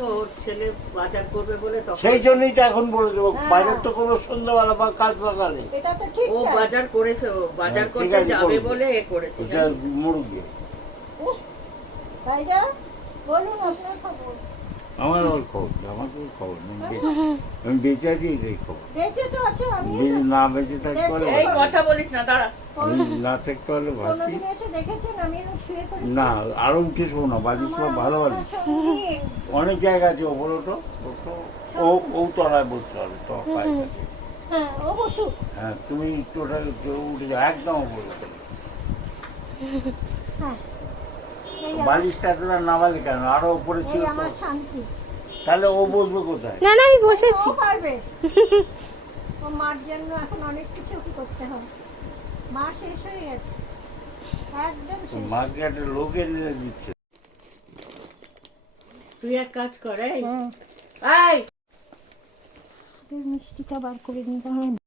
ওর ছেলে বাজার করবে বলে সেই জন্যই তো এখন বলে দেবো বাজার তো কোনো সন্ধ্যাবেলা বা কাল সকালে ও বাজার করেছে, বাজার করতে যাবে বলে এ করেছে। মুরগি বলুন আপনার খবর। আমার ওর খবর, আমার কোনো খবর নেই। আমি বেঁচে আছি এটাই খবর। বেঁচে তো আছো, আমি না বেঁচে থাকতে পারলে এই কথা বলিস না, দাঁড়া। না থাকতে পারলে ভাবছি কোনোদিন এসে দেখেছেন আমি শুয়ে পড়েছি? না আরো উঠে শোনো না, বাজিস ভালো বাজিস। অনেক জায়গা আছে ওপরে তো ও তলায় বসতে হবে তো পায়ের কাছে। হ্যাঁ ও বসু। হ্যাঁ তুমি টোটাল উঠে যাও একদম ওপরে। হ্যাঁ বালিশটা এতটা নামালে কেন, আরো ওপরে ছিল এই তো, আমার শান্তি। তাহলে ও বসবে কোথায়? না না আমি বসেছি। ও পারবে। ও মার জন্য এখন অনেক কিছু করতে হবে। মা শেষ হয়ে গেছে একদম শেষ। মাকে একটা লোক এনে দিচ্ছে। তুই এক কাজ কর, এই হ্যাঁ এই মিষ্টিটা বার করে নিতে হবে।